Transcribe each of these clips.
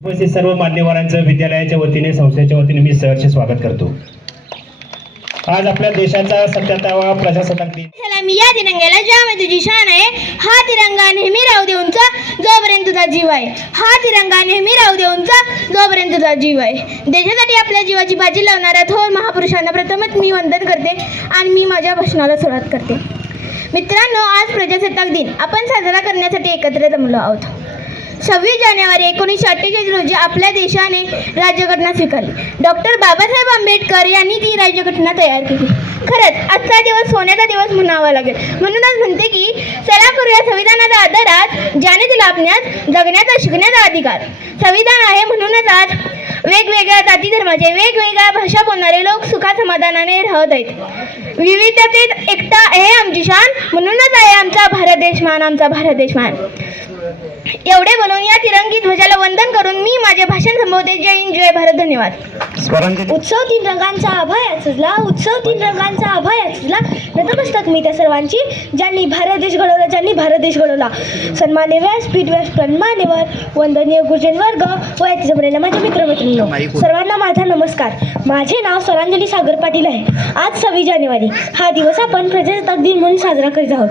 उपस्थित सर्व मान्यवरांचं विद्यालयाच्या वतीने संस्थेच्या वतीने मी सहर्ष स्वागत करतो। आज आपल्या देशाचा 77वा प्रजासत्ताक दिन। सलामी या तिरंग्याला ज्यामध्ये तुझी शान आहे, हा तिरंगा नेहमी राहू दे उंच जोपर्यंत तुझा जीव आहे। हा तिरंगा नेहमी राहू दे उंच जोपर्यंत तुझा जीव आहे। देशासाठी आपल्या जीवाची बाजी लावणाऱ्या थोर महापुरुषांना प्रथमच मी वंदन करते आणि मी माझ्या भाषणाला सुरुवात करते। मित्रांनो, आज प्रजासत्ताक दिन आपण साजरा करण्यासाठी एकत्र जमलो आहोत। 26 जानेवारी 1948 रोजी आपल्या देशाने राज्यघटना स्वीकारली। डॉक्टर बाबासाहेब आंबेडकर यांनी ती राज्यघटना तयार केली। खरंच आजचा दिवस सोन्याचा दिवस म्हणावा लागेल। म्हणूनच म्हणते की चला करूया संविधानाचा आदर, आज ज्याने दिला आपल्यास जगण्याचा शिकण्याचा अधिकार। संविधान आहे म्हणूनच आज वेगवेगळ्या जाती धर्माचे वेगवेगळ्या भाषा बोलणारे लोक सुखा समाधानाने राहत आहेत। विविधतेत एकता आहे आमची शान, म्हणूनच आहे आमचा भारत देश महान, आमचा भारत देश महान। एवढे बोलून या तिरंगी ध्वजाला वंदन करून मी माझे भाषण संपवते। जय हिंद, जय भारत, धन्यवाद। उत्सव तीन रंगांचा अभय असला, उत्सव तीन रंगांचा अभय असला, नतमस्तक मी त्या सर्वांची ज्यांनी भारत देश घडवला, ज्यांनी भारत देश घडवला। सन्मान्य व्यासपीठ, व्यासपीठ मान्यवर, वंदनीय गुरुजन वर्ग व यात जमलेल्या माझ्या मित्रमैत्रिणींनो, सर्वांना माझा नमस्कार। माझे नाव स्वरांजली सागर पाटील आहे। आज 26 जानेवारी हा दिवस आपण प्रजासत्ताक दिन म्हणून साजरा करीत आहोत।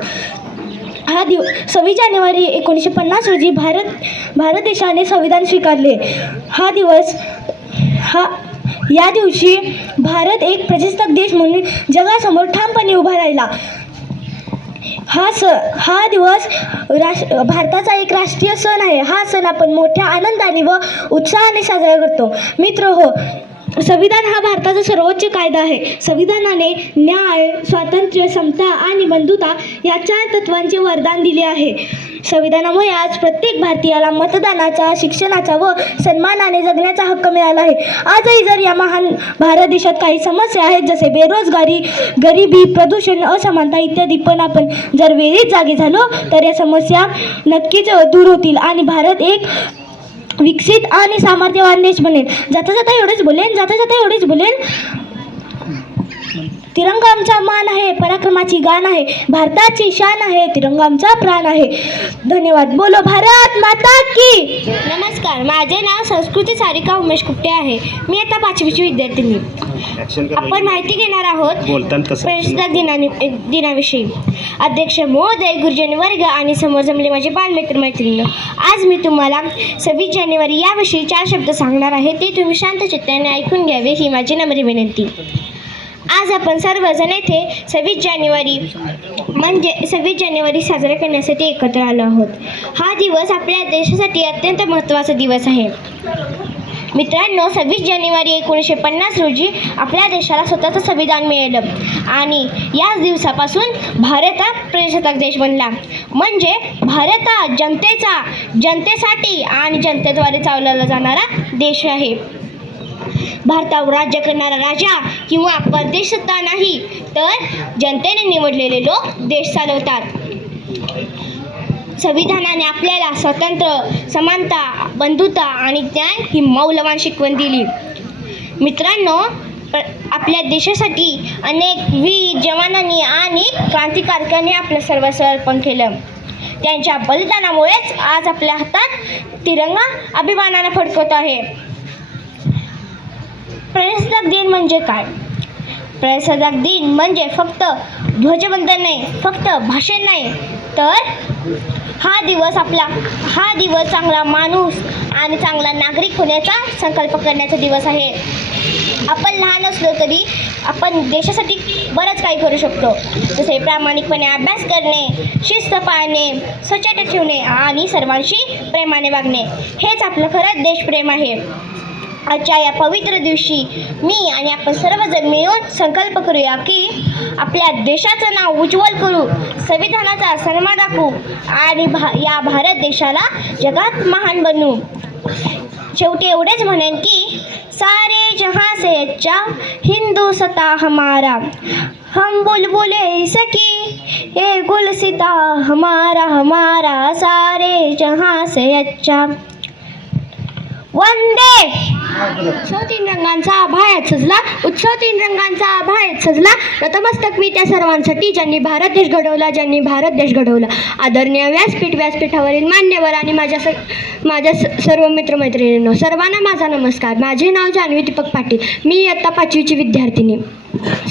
26 जानेवारी 1950 रोजी भारत देशाने संविधान स्वीकारले। या दिवशी भारत एक प्रजासत्ताक देश म्हणून जगासमोर ठामपणे उभा राहिला। हा दिवस भारताचा एक राष्ट्रीय सण आहे। हा सण आपण मोठ्या आनंदाने व उत्साहाने साजरा करतो। मित्रहो, संविधान हा भारताचा सर्वोच्च कायदा आहे। संविधानाने न्याय, स्वातंत्र्य, समता आणि बंधुता या 4 तत्वांचे वरदान दिले आहे। संविधानामुळे आज प्रत्येक भारतीयाला मतदानाचा, शिक्षणाचा व सन्मानाने जगण्याचा हक्क मिळाला आहे। आजही जर या महान भारत देशात काही समस्या आहेत, जसे बेरोजगारी, गरिबी, प्रदूषण, असमानता इत्यादी, पण आपण जर वेळीच जागे झालो तर या समस्या नक्कीच दूर होतील आणि भारत एक विकसित आणि सामर्थ्यवान देश बनेल। जाता जाता एवढेच बोलेन, तिरंगा आमचा मान आहे, पराक्रमाची गाण आहे, भारताची शान आहे, तिरंगा आमचा प्राण आहे। धन्यवाद। बोलो भारत माता की। नमस्कार, माझे नाव संस्कृती सारिका उमेश कुट्टे आहे। मी आता 5वीची विद्यार्थिनी। आपण माहिती घेणार आहोत प्रजासत्ताक दिनाविषयी। अध्यक्ष महोदय, गुरुजन वर्ग आणि समोर जमले माझे बालमित्र मैत्रिणी, आज मी तुम्हाला 26 जानेवारी याविषयी 4 शब्द सांगणार आहे। ते तुम्ही शांत चित्ताने ऐकून घ्यावे ही माझी नम्र विनंती। आज आपण सर्वजण येथे 26 जानेवारी साजरा करण्यासाठी एकत्र आलो आहोत। हा दिवस आपल्या देशासाठी अत्यंत महत्त्वाचा दिवस आहे। मित्रांनो, 26 जानेवारी 1950 रोजी आपल्या देशाला स्वतःचं संविधान मिळालं आणि याच दिवसापासून भारत हा प्रजासत्ताक देश बनला। म्हणजे भारत हा जनतेसाठी आणि जनतेद्वारे चालवला जाणारा देश आहे। भारतावर राज्य करणारा राजा किंवा परदेशसत्ता नाही, तर जनतेने निवडलेले लोक देश चालवतात। संविधानाने आपल्याला स्वातंत्र्य, समानता, बंधुता आणि ज्ञान ही मौल्यवान शिकवण दिली। मित्रांनो, आपल्या देशासाठी अनेक वीर जवानांनी आणि क्रांतिकारकांनी आपलं सर्वस्व अर्पण केलं। त्यांच्या बलिदानामुळेच आज आपल्या हातात तिरंगा अभिमानाने फडकत आहे। प्रजासत्ताक दिन म्हणजे काय? प्रजासत्ताक दिन म्हणजे फक्त ध्वजवंदन नाही, फक्त भाषण नाही, तर हा दिवस चांगला माणूस आणि चांगला नागरिक होण्याचा संकल्प करण्याचा दिवस आहे। आपण लहान असलो तरी आपण देशासाठी बरंच काही करू शकतो, जसे प्रामाणिकपणे अभ्यास करणे, शिस्त पाळणे, स्वच्छता ठेवणे आणि सर्वांशी प्रेमाने वागणे, हेच आपलं खरंच देशप्रेम आहे। आजच्या या पवित्र दिवशी मी आणि आपण सर्वजण मिळून संकल्प करूया की आपल्या देशाचं नाव उज्ज्वल करू, संविधानाचा सन्मान राखू आणि या भारत देशाला जगात महान बनवू। शेवटी एवढेच म्हणेन की सारे जहां से अच्छा हिंदुस्तां हमारा, हम बुलबुले इसकी ये गुलसिता हमारा, हमारा सारे जहां से अच्छा। वंदे उत्सव तीन रंगांचा आभाळात सजला, उत्सव तीन रंगांचा आभाळात सजला. नतमस्तक मी त्या सर्वांसाठी ज्यांनी भारत देश घडवला, ज्यांनी भारत देश घडवला. आदरणीय व्यासपीठावरील मान्यवर आणि माझ्या सर्व मित्रमैत्रिणींनो, सर्वांना माझा नमस्कार. माझे नाव जान्हवी दीपक पाटील. मी इयत्ता 5वीची विद्यार्थिनी.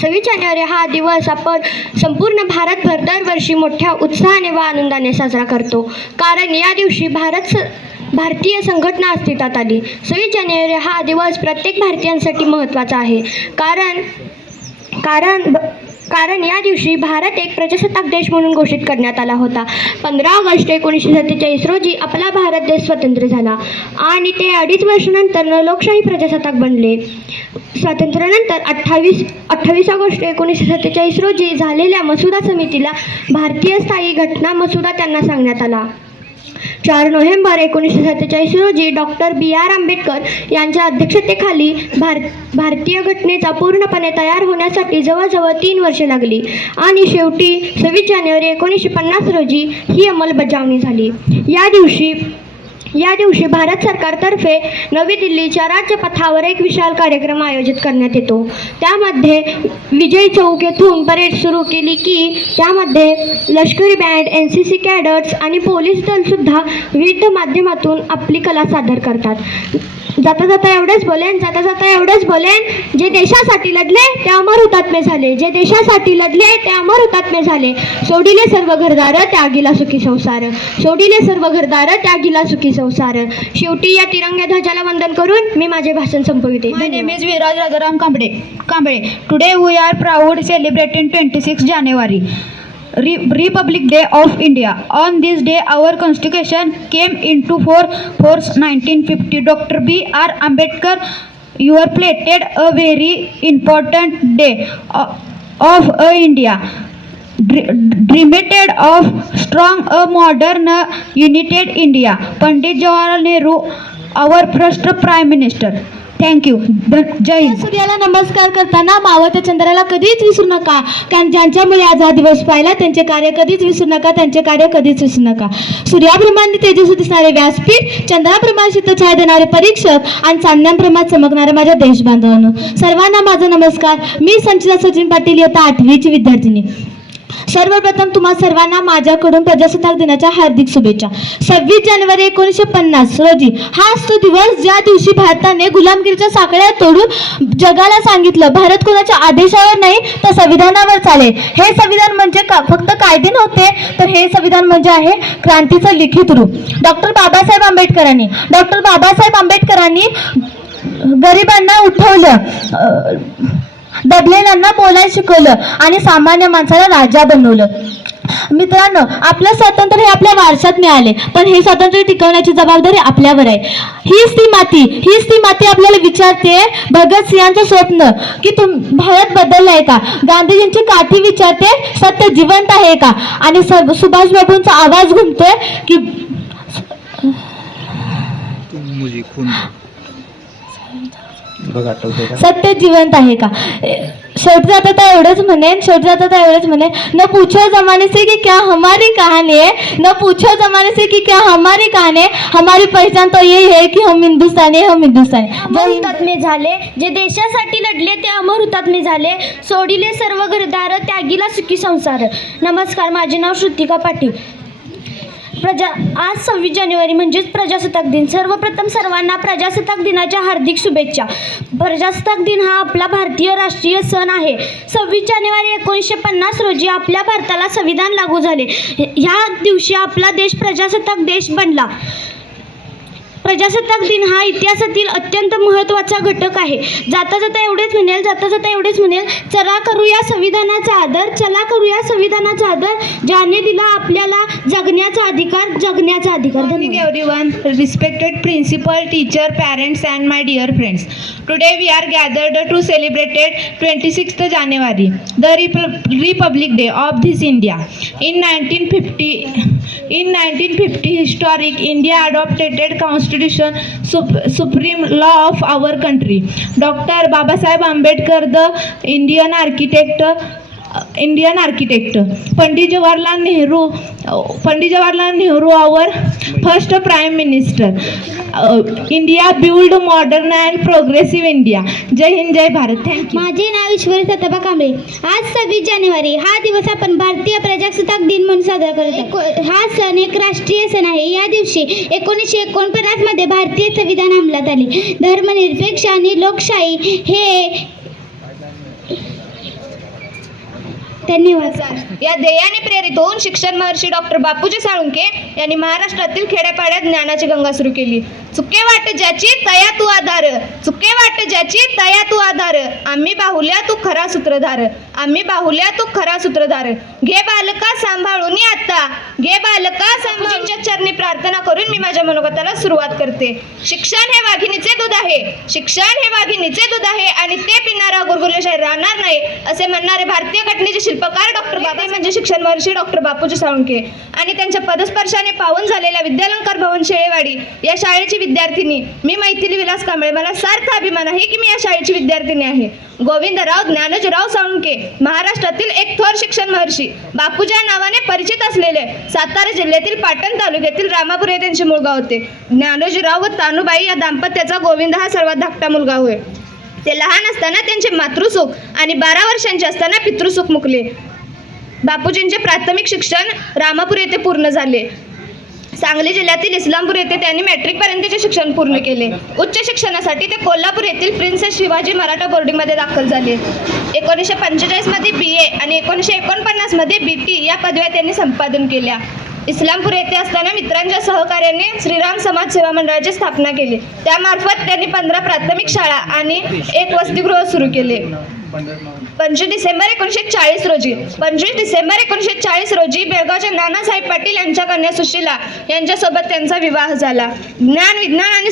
26 जानेवारी हा दिवस आपण संपूर्ण भारतभर दरवर्षी मोठ्या उत्साहाने व आनंदाने साजरा करतो. कारण या दिवशी भारतीय संघटना अस्तित्वात आली. 26 जानेवारी हा दिवस प्रत्येक भारतीयांसाठी महत्त्वाचा आहे. कारण या दिवशी भारत एक प्रजासत्ताक देश म्हणून घोषित करण्यात आला होता. 15 ऑगस्ट 1947 रोजी आपला भारत देश स्वतंत्र झाला आणि ते 2.5 वर्षानंतर लोकशाही प्रजासत्ताक बनले. स्वातंत्र्यानंतर 28 ऑगस्ट 1947 रोजी झालेल्या मसुदा समितीला भारतीय स्थायी घटना मसुदा त्यांना सांगण्यात आला. 4 नोव्हेंबर 1947 रोजी डॉक्टर B.R. आंबेडकर यांच्या अध्यक्षतेखाली भारतीय घटनेचा पूर्णपणे तयार होण्यासाठी जवळजवळ 3 वर्षे लागली आणि शेवटी 26 जानेवारी 1950 रोजी ही अंमलबजावणी झाली. या दिवशी भारत सरकारतर्फे नवी दिल्लीच्या राजपथावर एक विशाल कार्यक्रम आयोजित करण्यात येतो. त्यामध्ये विजय चौक येथून परेड सुरू केली की त्यामध्ये लष्करी बँड, NCC कॅडट्स आणि पोलीस दलसुद्धा विविध माध्यमातून आपली कला सादर करतात. जाता जाता एवढंच बोलेन, जे देशासाठी लढले ते अमर हुतात्मे झाले, जे देशासाठी लढले ते अमर हुतात्मे झाले. सोडिले सर्व घरदार त्यागीला सुखी संसार, सोडिले सर्व घरदार त्यागीला सुखी संसार. शेवटी या तिरंग्या ध्वजाला वंदन करून मी माझे भाषण संपविते. My name is Viraj Ragaram Kamble. Today we are proud celebrating 26 January, Republic Day of India. On this day, our Constitution came into force 1950. Dr. B.R. Ambedkar, you are plated a very important day of India. Dreamed of strong, a modern, united India. Pandit Jawaharlal Nehru, our first Prime Minister. Thank you. जय हिंद. सूर्याला नमस्कार करताना मावळत्या चंद्राला कधीच विसरू नका, कारण ज्यांच्यामुळे आज हा दिवस पाहिला त्यांचे कार्य कधीच विसरू नका, त्यांचे कार्य कधीच विसरू नका. सूर्याप्रमाणे तेजस्वी दिसणारे व्यासपीठ, चंद्राप्रमाणे शीतछाया देणारे परीक्षक आणि चांदण्याप्रमाणे चमकणारे माझ्या देशबांधवांनो, सर्वांना माझा नमस्कार. मी संचिता सचिन पाटील, इयत्ता 8वीची विद्यार्थिनी. सर्वप्रथम तुम्हा सर्वांना माझ्याकडून प्रजासत्ताक दिनाच्या हार्दिक शुभेच्छा. 26 जानेवारी 1950 रोजी हाच तो दिवस ज्या दिवशी भारताने गुलामगिरीच्या साखळ्या तोडून जगाला सांगितलं भारत कोणाच्या आदेशावर नाही तर संविधानावर चालेल. हे संविधान म्हणजे फक्त कायदे नव्हते, तर हे संविधान म्हणजे आहे क्रांतीचं लिखित रूप. डॉक्टर बाबासाहेब आंबेडकरांनी गरिबांना उठवलं, दबलेल्यांना बोलायला शिकवलं आणि सामान्य माणसाला राजा बनवलं. मित्रांनो, आपलं स्वातंत्र्य हे आपल्या वारशात मिळाले, पण हे स्वातंत्र्य टिकवण्याची जबाबदारी आपल्यावर आहे. हीच ती माती आपल्याला विचारते भगतसिंहांचं स्वप्न की भारत बदललाय का. गांधीजींची काठी विचारते सत्य जिवंत आहे का. आणि सुभाष बाबूंचा आवाज घुमतोय की सत्य जिवंत आहे का. शेवटी जाता एवढंच म्हणेन, न पूछो जमाने से कि क्या हमारी कहानी है, न पूछो जमाने से कि क्या हमारी कहानी है, हमारी पहचान तो यही है कि हम हिंदुस्तानी. अमर हुतात्मे झाले, जे देशासाठी लढले ते अमर हुतात्मे झाले. सोडिले सर्व घरदार त्यागीला सुखी संसार. नमस्कार, माझे नाव श्रुतिका पाटील. आज 26 जानेवारी म्हणजेच प्रजासत्ताक दिन. सर्वप्रथम सर्वांना प्रजासत्ताक दिनाच्या हार्दिक शुभेच्छा. प्रजासत्ताक दिन हा आपला भारतीय राष्ट्रीय सण आहे. 26 जानेवारी 1950 रोजी आपल्या भारताला संविधान लागू झाले. ह्या दिवशी आपला देश प्रजासत्ताक देश बनला. प्रजासत्ताक दिन हा इतिहासातील अत्यंत महत्त्वाचा घटक आहे. जाता जाता एवढेच म्हणेल, चला करूया संविधानाचा आदर, ज्याने दिला आपल्याला जगण्याचा अधिकार. Morning everyone, respected principal, teacher, parents and my dear friends. Today we are gathered to celebrate 26th January, the Republic Day of this India. In 1950 historic India adopted Constitution, supreme law of our country. Dr. Babasaheb Ambedkar, the Indian architect, Indian architect. Pandit Jawaharlal Nehru, our first Prime Minister. India build modern and progressive India. जय हिंद, जय Bharat. Thank you. माझे नाव ईश्वरी सताबा कांबळे. आज 26 जानेवारी हा दिवस आपण भारतीय प्रजासत्ताक दिन म्हणून साजरा करतो. हा सण एक राष्ट्रीय सण आहे. या दिवशी 1949 मध्ये भारतीय संविधान अंमलात आले. धर्मनिरपेक्ष आणि लोकशाही हे धन्यवाद. या ध्येयाने प्रेरित होऊन शिक्षण महर्षी डॉक्टर बापूजी साळुंखे यांनी महाराष्ट्रातील खेड्यापाड्यात ज्ञानाची गंगा सुरू केली. चुके वाट ज्याची तया तू आधार, चुके वाट ज्याची तया तू आधार, आम्ही बाहुल्या तू खरा सूत्रधार, आम्ही बाहुल्या तू खरा सूत्रधार. घे बालका सांभाळून आता, घे बालका सांभाळूनच्या चरणी प्रार्थना करून मी माझ्या मनोगताला सुरुवात करते. शिक्षण हे वाघिणीचे दूध आहे, शिक्षण हे वाघिणीचे दूध आहे आणि ते पिणारा गुरगुरल्याशिवाय राहणार नाही असे म्हणणारे भारतीय घटनेचे शिल्पकार डॉक्टर बाबा म्हणजे शिक्षण महर्षी डॉक्टर बापूजी साळुंखे आणि त्यांच्या पदस्पर्शाने पावन झालेल्या विद्यालंकार भवन शेळेवाडी या शाळेची विद्यार्थिनी मी मैथिली विलास कांबळे. मला सार्थ अभिमान आहे की मी या शाळेची विद्यार्थिनी आहे. गोविंदराव ज्ञानोजीराव साळुंखे महाराष्ट्रातील एक थोर शिक्षण महर्षी, बापूजी या नावाने परिचित असलेले सातारा जिल्ह्यातील पाटण तालुक्यातील रामापूर येथे त्यांचे मुलगा होते. ज्ञानोजीराव व तानुबाई या दाम्पत्याचा गोविंद हा सर्वात धाकटा मुलगा होय. ते लहान असताना त्यांचे मातृसुख आणि 12 वर्षांचे असताना पितृसुख मुकले. बापूजींचे प्राथमिक शिक्षण रामापूर येथे पूर्ण झाले. सांगली जिल्ह्यातील इस्लामपूर येथे त्यांनी मॅट्रिकपर्यंतचे शिक्षण पूर्ण केले. उच्च शिक्षणासाठी ते कोल्हापूर येथील प्रिन्सेस शिवाजी मराठा बोर्डिंगमध्ये दाखल झाले. 1945 मध्ये BA आणि 1949 मध्ये BT या पदव्या त्यांनी संपादन केल्या. इस्लामपूर येथे असताना मित्रांच्या सहकार्याने श्रीराम समाज सेवा मंडळाची स्थापना केली. त्यामार्फत त्यांनी 15 प्राथमिक शाळा आणि 1 वसतिगृह सुरू केले. 25 डिसेंबर 1940 रोजी बेळगावच्या नानासाहेब पाटील यांच्या कन्या सुशीला यांच्यासोबत त्यांचा विवाह झाला. ज्ञान विज्ञान आणि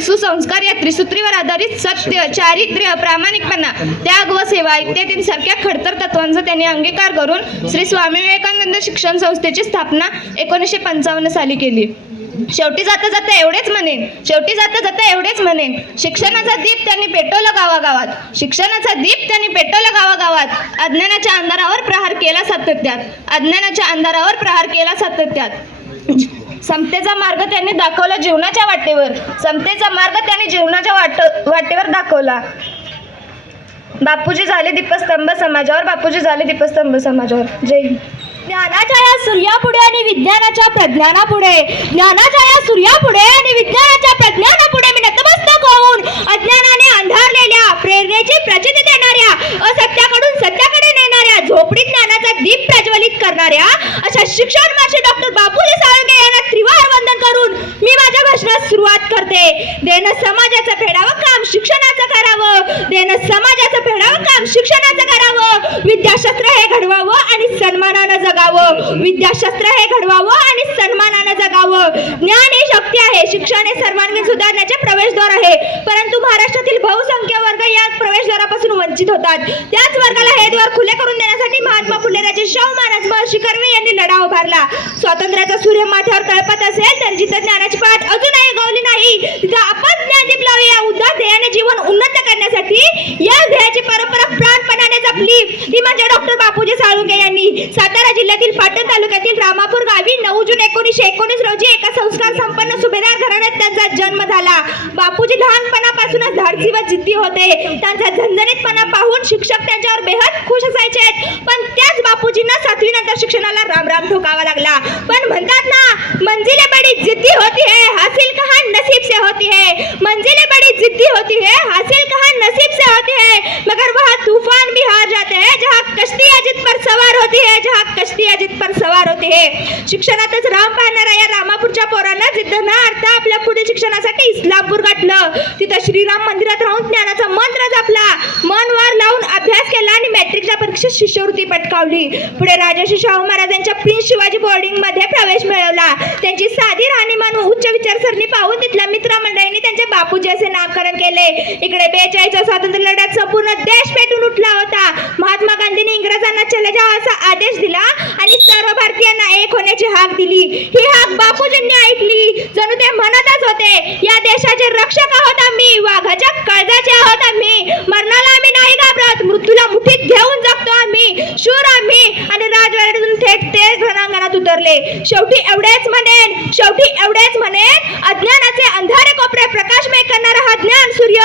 सुसंस्कार या त्रिसूत्रीवर आधारित सत्य, चारित्र्य, प्रामाणिकपणा, त्याग व सेवा इत्यादींसारख्या खडतर तत्वांचा त्यांनी अंगीकार करून श्री स्वामी विवेकानंद शिक्षण संस्थेची स्थापना 1955 साली केली. शेवटी जाता जाता एवढेच म्हणेन, शिक्षणाचा दीप त्यांनी पेटवला गावागावात, अज्ञानाच्या अंधारावर प्रहार केला सातत्यात, समतेचा मार्ग त्यांनी दाखवला जीवनाच्या वाटेवर दाखवला. बापूजी झाले दीपस्तंभ समाजावर. जय हिंद. ज्ञानाच्या या सूर्यापुढे आणि विज्ञानाच्या प्रज्ञानापुढे, मी नतमस्तक होऊन अज्ञानाने अंधारलेल्या, प्रेरणेची प्रचिती देणाऱ्या, असत्याकडून सत्याकडे नेणाऱ्या, झोपडी ज्ञानाचा दीप प्रज्वलित करणाऱ्या अशा शिक्षण महर्षी डॉक्टर बापूजी साळुंखे यांना त्रिवार वंदन करून मी माझ्या भाषणास सुरुवात करते. देणं समाजाचं फेडावं काम शिक्षणाचं करावं, विद्याशास्त्र हे घडवावं आणि सन्मानानं जगावं. ज्ञान ही शक्ती आहे, शिक्षण हे सर्वांगीण सुधारण्याचे प्रवेशद्वार आहे. परंतु महाराष्ट्रातील बहुसंख्य वर्ग या प्रवेशद्वारापासून वंचित होतात. त्याच वर्गाला हे द्वार खुले करून देण्यासाठी महात्मा फुले, राजे शाहू महाराज, महर्षी कर्वे यांनी लढा उभारला. स्वातंत्र्याचा सूर्य माथ्यावर तळपत असेल तर जिथं ज्ञानाची पाठ अजूनही गवली नाही तिथं आपण ज्ञानदीप लावूया. उदार ध्येयाने जीवन उन्नत करण्यासाठी या ध्येयाची परंपरा प्राणपणाने जपली ती म्हणजे डॉक्टर बापूजी साळुंखे यांनी. सातारा जिल्ह्यातील पाटण तालुक्यातील रामापूर गावी 9 जून 1919 रोजी एका संस्कार संपन्न सुभेदार घराण्यात त्यांचा जन्म झाला. बापूजी लहानपणापासूनच धाडसी व जिद्दी होते. त्यांचा झणझणीतपणा पाहून शिक्षक त्यांच्यावर बेहद खुश असायचे. पण त्याच बापूजींना 7वी नंतर शिक्षणाला राम ठोकावा लागला. पण म्हणतात ना, मंजिलें बड़ी जिद्दी होती है, हासिल कहाँ नसीब से होती है. मंजिलें बड़ी जिद्दी होती है, हासिल कहाँ नसीब से होती है. मगर वह तूफान भी हार जाते हैं जहाँ कश्ती अजित पर सवार होती है. शिक्षणातच राम पाहणाऱ्या या रामापूरच्या पोरांना जिद्द न अर्थ आपल्या पुढील शिक्षणासाठी इस्लामपूर गाठलं. तिथं श्रीराम मंदिरात राहून ज्ञानाचा मंत्र जपला, मन वार लावून अभ्यास केला आणि मॅट्रिकच्या परीक्षेत शिष्यवृत्ती पटकावली. पुढे राजर्षी शाहू महाराजांच्या प्रिन्स शिवाजी बोर्डिंग मध्ये प्रवेश मिळवला. त्यांची साधी राहणीमान व उच्च विचारसरणी पाहून तिथल्या मित्रमंडळींनी त्यांचे बापूजी असे नामकरण केले. इकडे 42च्या स्वातंत्र्य लढ्यात संपूर्ण देश पेटून उठला होता. महात्मा गांधींनी इंग्रजांना चले जाओ असा आदेश दिला आणि सर्व भारतीयांना एक होण्याची हाक दिली. ही हाक बापूजींनी ऐकली, जणू ते म्हणतच होते, या देशाचे रक्षक आहोत आम्ही, वाघाच्या काळजाचे आहोत आम्ही, मरणाला आम्ही नाही घाबरत, मृत्यूला मुठीत घेऊन जगतो आम्ही, शूर आम्ही आणि राजवाड्यातून थेट तेच रणांगणात उतरले. शेवटी एवढेच म्हणेन, अज्ञानाचे अंधारे कोपरे प्रकाशमय करणारा हा ज्ञान सूर्य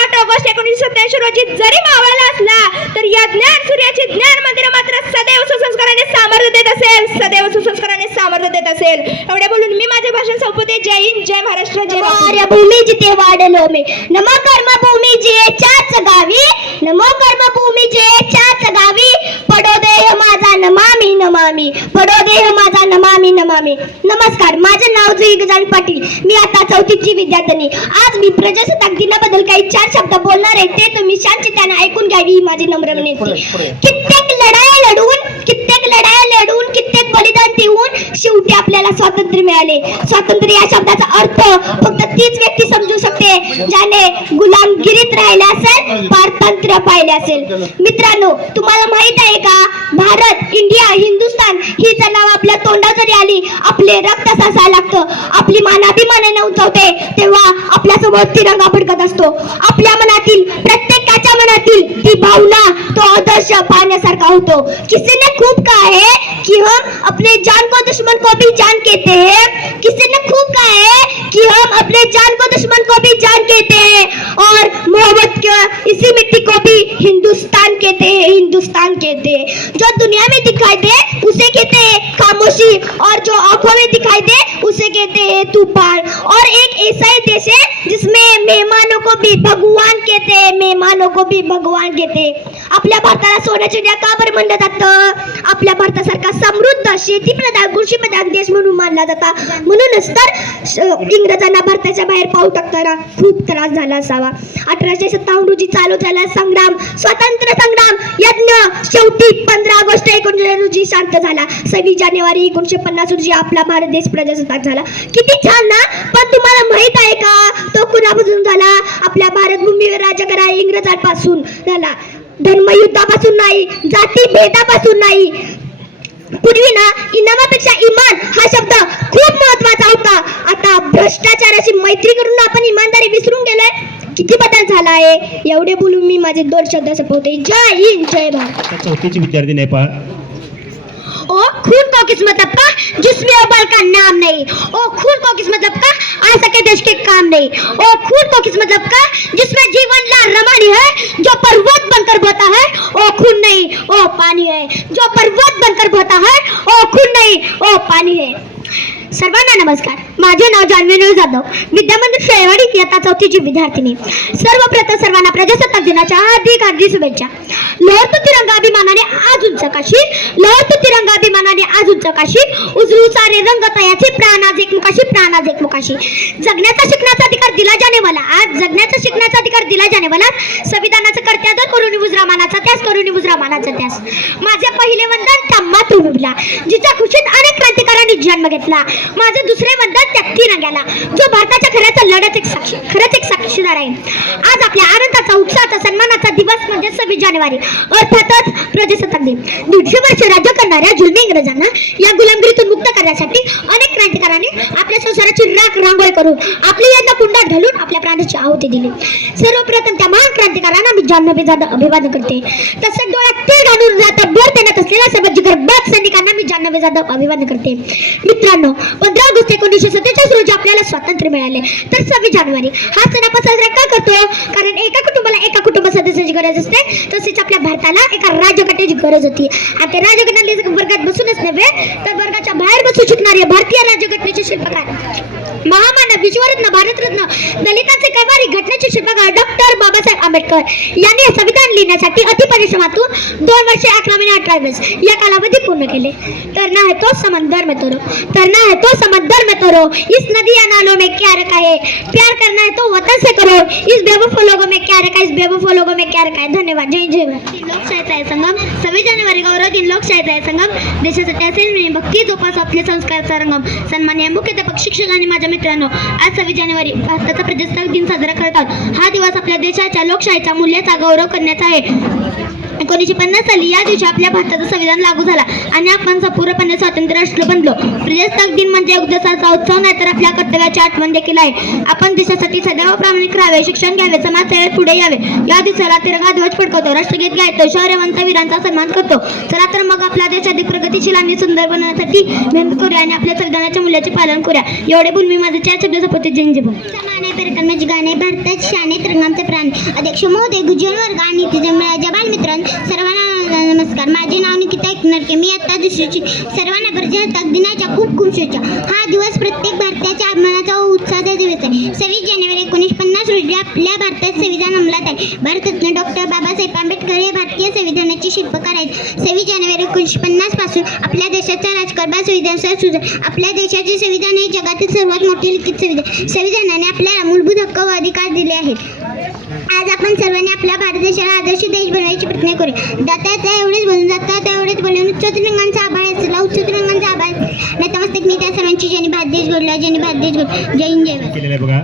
8 ऑगस्ट 1987 रोजी जरी मावळला असला तर या ज्ञान सूर्याची ज्ञान मंदिर मात्र सदैव सुसंस्काराने सामर्थ्य देत असेल. एवढे बोलून मी माझे भाषण संपवते. जय हिंद, जय महाराष्ट्र, जय वाऱ्या भूमी जिथे वाढलो मी, नमो कर्मभूमी जेच्याच गावी, नमो कर्मभूमी जेच्याच गावी, पडो देह माझा नमामी नमामी, पडो देह माझा नमामी नमामी. नमस्कार, माझे नाव जुई गजानन पाटील, मी आता 4थीची विद्यार्थिनी. आज मी प्रजासत्ताक दिनाबद्दल काही 4 शब्द बोलणार आहे, ते तुम्ही शांततेने ऐकून घ्यावी ही माझी नम्र विनंती. कित्येक लढाया लढून कित्येक बलिदान देऊन शेवटी आपल्याला स्वातंत्र्य मिळाले. स्वातंत्र्य या शब्दाचा अर्थ फक्त तीच व्यक्ती समजू शकते ज्याने गुलामगिरीत राहिले असेल, पारतंत्र्य पाहिले असेल. मित्रांनो, तुम्हाला माहित आहे का, भारत, इंडिया, हिंदुस्तान हीच नाव आपल्या तोंडात जरी आली आपले रक्त साचायला लागतं, आपली मानाभिमानाने उंचावते तेव्हा आपल्या समोर तिरंगा फडकत असतो. आपल्या मनातील, प्रत्येकाच्या मनातील ती भावना, तो आदर्श पाहण्यासारखा होतो. किसी ने खूब कहा है कि हम अपने जान को दुश्मन को भी जान कहते हैं, किसी ने खूब कहा है कि हम अपने जान को दुश्मन को भी जान कहते हैं, और मोहब्बत के इसी मिट्टी को भी हिंदुस्तान कहते हैं, हिंदुस्तान कहते हैं. जो दुनिया में दिखाई दे उसे कहते हैं खामोशी, और जो आंखों में दिखाई दे उसे कहते हैं तूफान. और एक ऐसा ही देश है जिसमें मेहमानों को भी भगवान कहते हैं, मेहमानों को भी भगवान कहते हैं. आपल्या भारताला सोन्याची चिडिया का बरं म्हणलं जातं? आपल्या भारतासारखा समृद्ध, शेतीप्रधान, कृषीप्रधान देश म्हणून मानला जाता. म्हणूनच तर इंग्रजांना भारताच्या बाहेर पाऊल टाकताना खूप त्रास झाला असावा. 1857 रोजी चालू झाला संग्राम, स्वातंत्र्य संग्राम यज्ञ शेवटी 15 ऑगस्ट 1900 रोजी शांत झाला. 26 जानेवारी 1950 रोजी आपला भारत देश प्रजासत्ताक झाला. किती छान ना? पण तुम्हाला माहित आहे का तो कुणापासून झाला? आपल्या भारत भूमीवर राज्य करा इंग्रजांपासून झाला. धर्मयुद्धापासून नाही, जाती भेदापासून नाही. पूर्वी ना इनामापेक्षा इमान हा शब्द खूप महत्वाचा होता. आता भ्रष्टाचाराची मैत्री करून आपण इमानदारी विसरून गेलोय. किती बदल झाला आहे. एवढे बोलून मी माझे 2 शब्द संपवते. जय हिंद, जय भारत. 4थीची विद्यार्थी नेपाळ. ओ खून को किस मतलब का जिसमें अव्वल का नाम नहीं, ओ खून को किस मतलब का आ सके देश के काम नहीं, ओ खून को किस मतलब का जिसमें जीवन ला रमानी है, जो पर्वत बनकर बहता है ओ खून नहीं ओ पानी है, जो पर्वत बनकर बहता है ओ खून नहीं ओ पानी है. सर्वांना नमस्कार, माझे नाव जान्हवी जाधव, विद्यामंदिर शेळेवाडी, इयत्ता 4थीची विद्यार्थिनी. सर्वप्रथम सर्वांना प्रजासत्ताक दिनाच्या हार्दिक शुभेच्छा. लहरतो तिरंगा अभिमानाने आज उंच काशी, लहरतो तिरंगा अभिमानाने आज उंच काशी, उजळू सारे रंग तयाचे प्राण आज एकमुखाशी, प्राण आज एकमुखाशी. जगण्याचा शिकण्याचा अधिकार दिला जाने वाला, आज जगण्याचा शिकण्याचा अधिकार दिला जाने वाला, संविधानाचा कर्त्यादर करून निवुजरा मानाचा त्यास, करून निवुजरा मानाचा त्यास. माझे पहिले वंदन त्या मातृभूमीला, जिच्या खुशीत अनेक क्रांतिकारांनी जन्म घेतला. माझे दुसरे वंदन त्या तिरंग्याला, जो भारताच्या खऱ्याचा लढत खरंच एक साक्षीदार आहे. आज आपल्या आनंदाचा, उत्साहाचा, सन्मानाचा दिवस म्हणजे 26 जानेवारी, अर्थातच प्रजासत्ताक दिन. 150 वर्ष राज्य करणाऱ्या जुलमी इंग्रजांना या गुलामगिरीतून मुक्त करण्यासाठी अनेक क्रांतिकारांनी आपल्या संसाराची राख रांगोळी करून, आपली यज्ञ कुंडात घालून आपल्या प्राणाची आहुती दिली. सर्वप्रथम त्या महान क्रांतिकारांना मी जान्हवी जाधव अभिवादन करते. तसंच डोळ्यात तेल घालून जातं भर देण्यात असलेल्या सर्व जिगरबाज सैनिकांना मी जान्हवी जाधव अभिवादन करते. मित्रांनो, 15 ऑगस्ट 1947 रोजी आपल्याला स्वातंत्र्य मिळाले. तर 26 जानेवारी हा सण आपण साजरा का करतो? कारण एका कुटुंबाला एका कुटुंब सदस्याची गरज असते, तसेच आपल्या भारताला एका राजघटनेची गरज होती. आणि ते राजघटनेच्या वर्गात बसूनच नव्हे तर वर्गाच्या बाहेर बसू शिकणारे भारतीय राज्यघटनेचे शिल्पकार, महामानव, विश्वरत्न, भारतरत्न, दलितांचे कैवारी, घटनेचे शिल्पकार डॉक्टर बाबासाहेब आंबेडकर यांनी हे संविधान लिहिण्यासाठी अतिपरिश्रमातून 2 वर्षे 11 महिने 18 दिवस या कालावधी पूर्ण केले. तरना है तो समंदर में तोरो, तरना है तो समंदर में तोरो, इस नदी या नालों में क्या रखा है, प्यार करना है तो वतन से करो, इस बेवफा लोगों में क्या रखा है, इस बेवफा लोगों में क्या रखा है. धन्यवाद. जय जय भारत. लोकशाहीचा आहे संगम, 26 जानेवारी गौरव दिन लोकशाहीचा आहे संगम, देशासाठी असेल भक्ती जोपास आपले संस्कारचा रंगम. सन्माननीय मुख्याध्यापक, शिक्षक आणि माझ्या मित्रांनो, आज 26 जानेवारी भारताचा प्रजासत्ताक दिन साजरा करतात. हा दिवस आपल्या देशाच्या लोकशाहीच्या मूल्याचा गौरव करण्याचा आहे. 1950 साली या दिवशी आपल्या भारताचं संविधान लागू झाला आणि आपण संपूर्णपणे स्वातंत्र्य राष्ट्र बनलो. प्रजासत्ताक दिन म्हणजे उद्देशाचा उत्सव नाही तर आपल्या कर्तव्याची आठवण देखील आहे. आपण देशासाठी सदैव प्रामाणिक राहावे, शिक्षण घ्यावे, समाजसेवेत पुढे यावे. या दिवसाला तिरंगा ध्वज फडकवतो, राष्ट्रगीत गायतो, शौर्यवंत वीरांचा सन्मान करतो. चला तर मग आपला देश अधिक प्रगतिशील आणि सुंदर बनवण्यासाठी मेहनत करूया आणि आपल्या संविधानाच्या मूल्याचे पालन करूया. एवढे बोलून मी माझे 4 शब्द संपवते. जय हिंद. समाने परिक्रमाचे गाणे भारतात शाने तिरंगाचे प्राण. अध्यक्ष महोदय, गुजर वर्ग आणि जबाल मित्रांनो, सर्वांना नमस्कार. माझे नाव निकिता एकनरके. मी आता दुसरीची. सर्वांना प्रजासत्ताक दिनाच्या खूप खूप शुभेच्छा. हा दिवस प्रत्येक भारतीयाच्या अभिमानाचा व उत्साहाचा दिवस आहे. 26 जानेवारी 1950 रोजी आपल्या भारतात संविधान अंमलात आहे. भारतरत्न डॉक्टर बाबासाहेब आंबेडकर हे भारतीय संविधानाचे शिल्पकार आहेत. 26 जानेवारी 1950 पासून आपल्या देशाचा राजकारभार संविधानानुसार सुरू. आपल्या देशाचे संविधान हे जगातील सर्वात मोठे लिखित संविधान. संविधानाने आपल्याला मूलभूत हक्क व अधिकार दिले आहेत. आज आपण सर्वांनी आपल्या भारत देशाला आदर्श देश बनवायची प्रतिज्ञा करूया. जाता एवढेच बोलून उच्च तिरंगांचा आभार असला उच्च तिरंगांचा आभार नतमस्तक मी त्या सर्वांची. ज्यांनी भारत देश घडला, ज्यांनी भारत देश घडला. जय हिंद, जय भारत. केलेलं आहे बघा.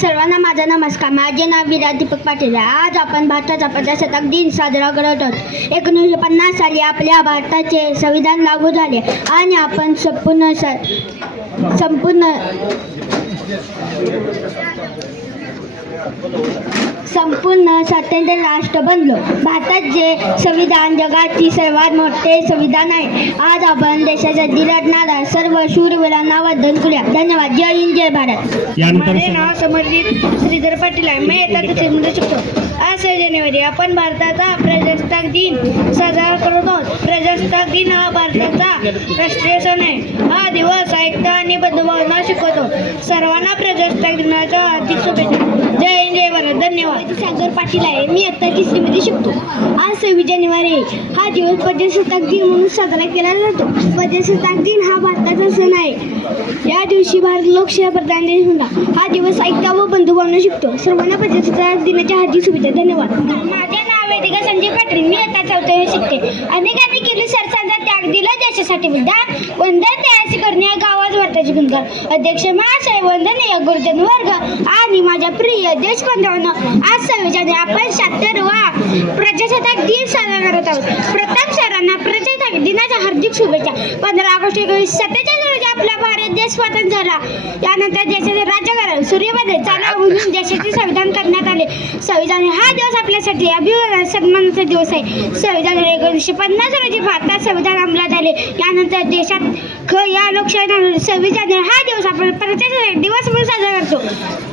सर्वांना माझा नमस्कार. माझे नाव विराज दीपक पाटील आहे. आज आपण भारताचा प्रजासत्ताक दिन साजरा करत आहोत. 1950 साली आपल्या भारताचे संविधान लागू झाले आणि आपण संपूर्ण स्वातंत्र्य राष्ट्र बनलो. भारतात जे संविधान जगातील सर्वात मोठे संविधान आहे. आज आपण देशाच्या दिलडणारा सर्व शूरवीरांना वंदन करूया. धन्यवाद. जय हिंद, जय भारत. यानंतर माझे नाव समरजित श्रीधर पाटील आहे. मी येतात दुसरीमध्ये शिकतो. आज 6 जानेवारी आपण भारताचा प्रजासत्ताक दिन साजरा करत आहोत. प्रजासत्ताक दिन हा भारताचा राष्ट्रीय सण आहे. हा दिवस ऐकता आणि बंधुभावना शिकवतो. सर्वांना प्रजासत्ताक दिनाच्या हार्दिक शुभेच्छा. जय हिंद, जय भारत. धन्यवाद. सागर पाटील आहे. मी आता 3रीमध्ये शिकतो. आज 26 जानेवारी हा दिवस प्रजासत्ताक दिन म्हणून साजरा केला जातो. प्रजासत्ताक दिन हा भारताचा सण आहे. या दिवशी भारत लोकशाही प्रधान देश होता. हा दिवस ऐकता व बंधुभावना शिकतो. सर्वांना प्रजासत्ताक दिनाच्या हार्दिक शुभेच्छा. धन्यवाद. माझे नाव वेदिका संजय पाटील. मी आता 4वी शिकते. अनेकांनी केली सरसाचा त्याग दिला देशासाठी वंदन त्यासी करणे या गावात वार्ताची गुणगान. अध्यक्ष महाशय, वंदनीय गुरुजन वर्ग आणि माझ्या प्रिय देशबांधवांनो, आज 26 जानेवारी आपण 76वा प्रजासत्ताक दिन साजरा करत आहोत. प्रथम सर्वांना प्रजासत्ताक दिनाच्या हार्दिक शुभेच्छा. 15 ऑगस्ट 1947 रोजी आपला भारत देश स्वतंत्र झाला. यानंतर देशाचे राज्यकारभार सूर्यप्रकाश चालू म्हणून देशाचे संविधान करण्यात आले. 26 जानेवारी हा दिवस आपल्यासाठी अभिमान सन्मानाचा दिवस आहे. 26 जानेवारी 1950 रोजी भारतात संविधान अंमलात आले. यानंतर देशात या लोकशाही 26 जानेवारी हा दिवस आपण प्रजासत्ताक दिवस म्हणून साजरा करतो.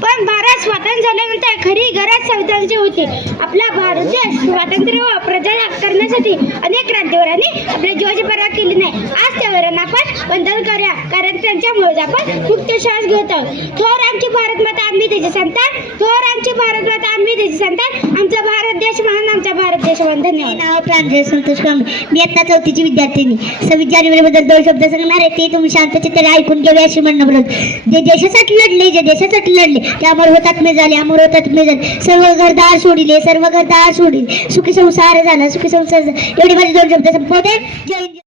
पण भारत स्वातंत्र्य झाल्यानंतर खरी गरज संविधानाची होती. आपला भारत देश स्वातंत्र्य व प्रजासत्ताक करण्यासाठी अनेक क्रांतिवीरांनी आपल्या जीवाची पर्वा केली नाही. आज त्या वीरांना आपण वंदन करूया, कारण त्यांच्यामुळे आपण मुक्त श्वास घेत आहोत. थोर आमची भारत माता, आम्ही त्याची संतान. थोर आमची भारत माता, आम्ही त्याची संतान. आमचा भारत देश महान, आमचा भारत देश महान. धन्यवाद. नाव प्रांजळ संतोष कांबळे. मी आता 4थीची विद्यार्थिनी. 26 जानेवारी बद्दल 2 शब्द सांगणार आहे. ते तुम्ही शांत चित्ताने ऐकून घ्यावे अशी म्हणणं बोलत. जे देशासाठी लढले, जे देशासाठी लढले ते अमर हुतात्मे झाले, अमर हुतात्मे झाले. सर्व घरदार सोडिले, सर्व घरदार सोडिले. सुखी संसार झाला, सुखी संसार झाला. एवढी माझी 2 शब्द संपवते. जय हिंद.